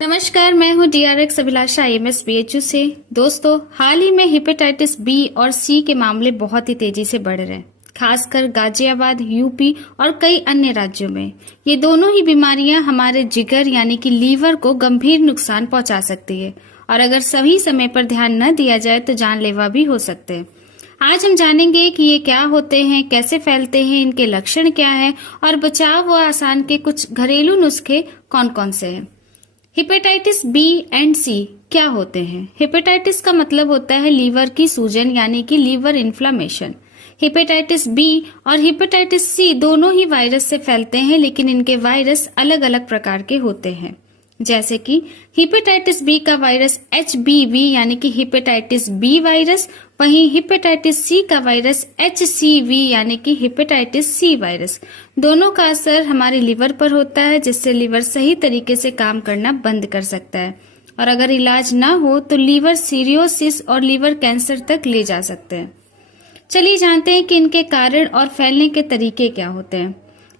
नमस्कार, मैं हूं डीआरएक्स अभिलाषा आईएमएस बीएचयू से। दोस्तों, हाल ही में हेपेटाइटिस बी और सी के मामले बहुत ही तेजी से बढ़ रहे हैं, खासकर गाजियाबाद, यूपी और कई अन्य राज्यों में। ये दोनों ही बीमारियां हमारे जिगर यानी कि लीवर को गंभीर नुकसान पहुंचा सकती है और अगर सही समय पर ध्यान न दिया जाए तो जानलेवा भी हो सकते हैं। आज हम जानेंगे कि ये क्या होते हैं, कैसे फैलते हैं, इनके लक्षण क्या है और बचाव व आसान के कुछ घरेलू नुस्खे कौन कौन से हैं। हेपेटाइटिस बी एंड सी क्या होते हैं? हेपेटाइटिस का मतलब होता है लीवर की सूजन यानी कि लीवर इन्फ्लामेशन। हेपेटाइटिस बी और हेपेटाइटिस सी दोनों ही वायरस से फैलते हैं, लेकिन इनके वायरस अलग अलग प्रकार के होते हैं। जैसे कि हेपेटाइटिस बी का वायरस HBV यानी कि हेपेटाइटिस बी वायरस, वहीं हेपेटाइटिस सी का वायरस HCV यानी कि हेपेटाइटिस सी वायरस। दोनों का असर हमारे लिवर पर होता है, जिससे लिवर सही तरीके से काम करना बंद कर सकता है और अगर इलाज ना हो तो लीवर सीरोसिस और लीवर कैंसर तक ले जा सकते हैं। चलिए जानते हैं कि इनके कारण और फैलने के तरीके क्या होते हैं।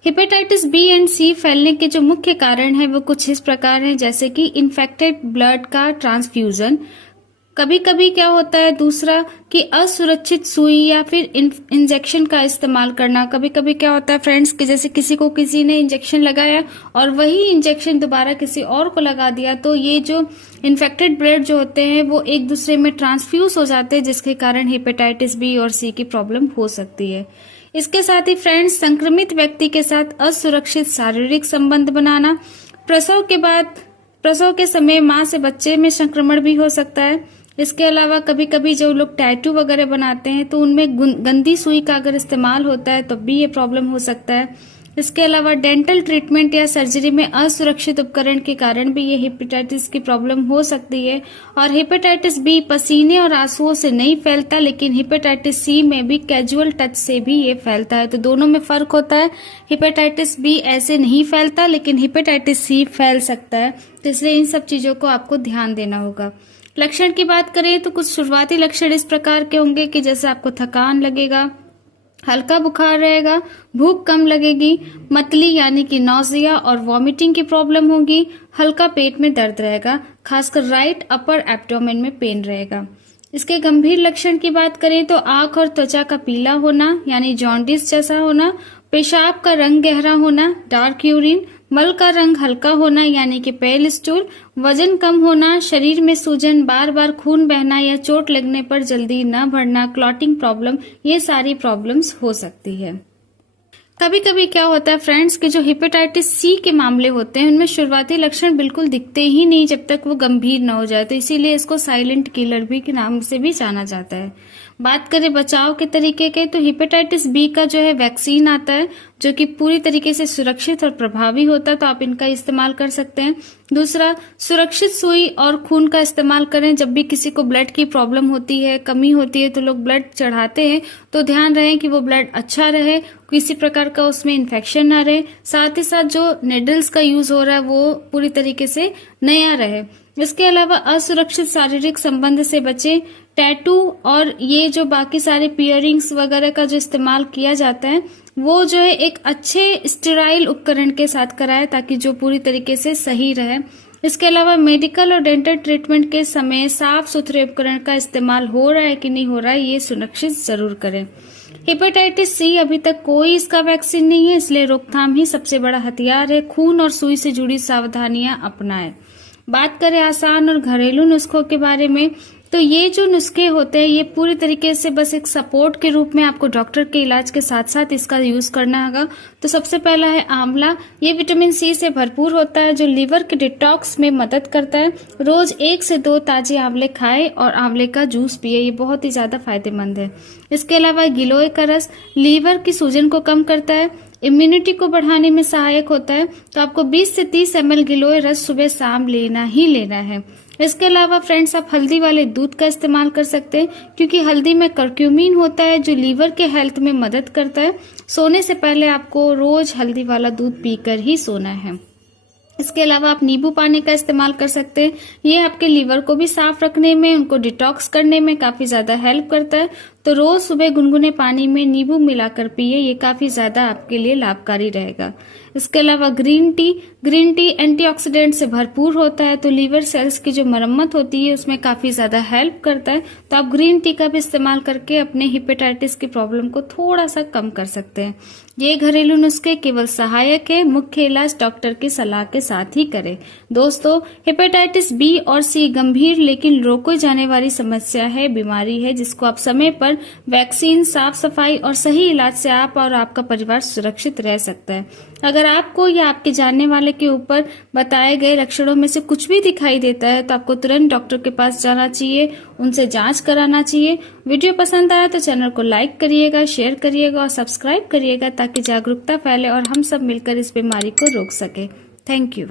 हेपेटाइटिस बी एंड सी फैलने के जो मुख्य कारण हैं वो कुछ इस प्रकार हैं, जैसे कि इन्फेक्टेड ब्लड का ट्रांसफ्यूजन। कभी कभी क्या होता है दूसरा कि असुरक्षित सुई या फिर इंजेक्शन का इस्तेमाल करना। कभी कभी क्या होता है फ्रेंड्स कि जैसे किसी ने इंजेक्शन लगाया और वही इंजेक्शन दोबारा किसी और को लगा दिया, तो ये जो इन्फेक्टेड ब्लड जो होते हैं वो एक दूसरे में ट्रांसफ्यूज हो जाते हैं, जिसके कारण हेपेटाइटिस बी और सी की प्रॉब्लम हो सकती है। इसके साथ ही फ्रेंड्स, संक्रमित व्यक्ति के साथ असुरक्षित शारीरिक संबंध बनाना, प्रसव के समय मां से बच्चे में संक्रमण भी हो सकता है। इसके अलावा कभी कभी जो लोग टैटू वगैरह बनाते हैं तो उनमें गंदी सुई का अगर इस्तेमाल होता है तो भी ये प्रॉब्लम हो सकता है। इसके अलावा डेंटल ट्रीटमेंट या सर्जरी में असुरक्षित उपकरण के कारण भी ये हेपेटाइटिस की प्रॉब्लम हो सकती है। और हेपेटाइटिस बी पसीने और आंसुओं से नहीं फैलता, लेकिन हेपेटाइटिस सी में भी कैजुअल टच से भी ये फैलता है, तो दोनों में फर्क होता है। हेपेटाइटिस बी ऐसे नहीं फैलता, लेकिन हेपेटाइटिस सी फैल सकता है, तो इसलिए इन सब चीजों को आपको ध्यान देना होगा। लक्षण की बात करें तो कुछ शुरुआती लक्षण इस प्रकार के होंगे कि जैसे आपको थकान लगेगा, हल्का बुखार रहेगा, भूख कम लगेगी, मतली यानी कि नौजिया और वॉमिटिंग की प्रॉब्लम होगी, हल्का पेट में दर्द रहेगा, खासकर राइट अपर एब्डोमेन में पेन रहेगा। इसके गंभीर लक्षण की बात करें तो आंख और त्वचा का पीला होना यानी जॉन्डिस जैसा होना, पेशाब का रंग गहरा होना, डार्क यूरिन, मल का रंग हल्का होना यानी कि पेल स्टूल, वजन कम होना, शरीर में सूजन, बार बार खून बहना या चोट लगने पर जल्दी न बढ़ना, क्लॉटिंग प्रॉब्लम, ये सारी प्रॉब्लम्स हो सकती है। कभी कभी क्या होता है फ्रेंड्स कि जो हेपेटाइटिस सी के मामले होते हैं उनमें शुरुआती लक्षण बिल्कुल दिखते ही नहीं जब तक वो गंभीर न हो जाए, तो इसीलिए इसको साइलेंट किलर भी के नाम से भी जाना जाता है। बात करें बचाव के तरीके के, तो हेपेटाइटिस बी का जो है वैक्सीन आता है जो कि पूरी तरीके से सुरक्षित और प्रभावी होता है, तो आप इनका इस्तेमाल कर सकते हैं। दूसरा, सुरक्षित सुई और खून का इस्तेमाल करें। जब भी किसी को ब्लड की प्रॉब्लम होती है, कमी होती है, तो लोग ब्लड चढ़ाते हैं, तो ध्यान रहे कि वो ब्लड अच्छा रहे, किसी प्रकार का उसमें इन्फेक्शन ना रहे, साथ ही साथ जो निडल्स का यूज हो रहा है वो पूरी तरीके से नया रहे। इसके अलावा असुरक्षित शारीरिक संबंध से बचे। टैटू और ये जो बाकी सारे पियरिंग्स वगैरह का जो इस्तेमाल किया जाता है वो जो है एक अच्छे स्टेराइल उपकरण के साथ कराए, ताकि जो पूरी तरीके से सही रहे। इसके अलावा मेडिकल और डेंटल ट्रीटमेंट के समय साफ सुथरे उपकरण का इस्तेमाल हो रहा है कि नहीं हो रहा है, ये सुनिश्चित जरूर करें। हेपेटाइटिस सी अभी तक कोई इसका वैक्सीन नहीं है, इसलिए रोकथाम ही सबसे बड़ा हथियार है। खून और सुई से जुड़ी सावधानियां अपनाएं। बात करें आसान और घरेलू नुस्खों के बारे में, तो ये जो नुस्खे होते हैं ये पूरी तरीके से बस एक सपोर्ट के रूप में आपको डॉक्टर के इलाज के साथ साथ इसका यूज करना होगा। तो सबसे पहला है आंवला। ये विटामिन सी से भरपूर होता है जो लीवर के डिटॉक्स में मदद करता है। रोज 1 से 2 ताजे आंवले खाएं और आंवले का जूस पिए, ये बहुत ही ज्यादा फायदेमंद है। इसके अलावा गिलोय का रस लीवर की सूजन को कम करता है, इम्यूनिटी को बढ़ाने में सहायक होता है, तो आपको 20 से 30 ml गिलोय रस सुबह शाम लेना ही लेना है। इसके अलावा फ्रेंड्स, आप हल्दी वाले दूध का इस्तेमाल कर सकते हैं, क्योंकि हल्दी में करक्यूमिन होता है जो लीवर के हेल्थ में मदद करता है। सोने से पहले आपको रोज हल्दी वाला दूध पीकर ही सोना है। इसके अलावा आप नींबू पानी का इस्तेमाल कर सकते हैं, ये आपके लीवर को भी साफ रखने में, उनको डिटॉक्स करने में काफी ज्यादा हेल्प करता है। तो रोज सुबह गुनगुने पानी में नींबू मिलाकर पिए, ये काफी ज्यादा आपके लिए लाभकारी रहेगा। इसके अलावा ग्रीन टी एंटीऑक्सीडेंट से भरपूर होता है, तो लीवर सेल्स की जो मरम्मत होती है उसमें काफी ज्यादा हेल्प करता है। तो आप ग्रीन टी का भी इस्तेमाल करके अपने हेपेटाइटिस की प्रॉब्लम को थोड़ा सा कम कर सकते हैं। ये घरेलू नुस्खे केवल सहायक है, मुख्य इलाज डॉक्टर की सलाह के साथ ही करें। दोस्तों, हेपेटाइटिस बी और सी गंभीर लेकिन रोकी जाने वाली समस्या है, बीमारी है, जिसको आप समय पर वैक्सीन, साफ सफाई और सही इलाज से आप और आपका परिवार सुरक्षित रह सकता है। अगर आपको या आपके जानने वाले के ऊपर बताए गए लक्षणों में से कुछ भी दिखाई देता है तो आपको तुरंत डॉक्टर के पास जाना चाहिए, उनसे जांच कराना चाहिए। वीडियो पसंद आया तो चैनल को लाइक करिएगा, शेयर करिएगा और सब्सक्राइब करिएगा, ताकि जागरूकता फैले और हम सब मिलकर इस बीमारी को रोक सके। Thank you.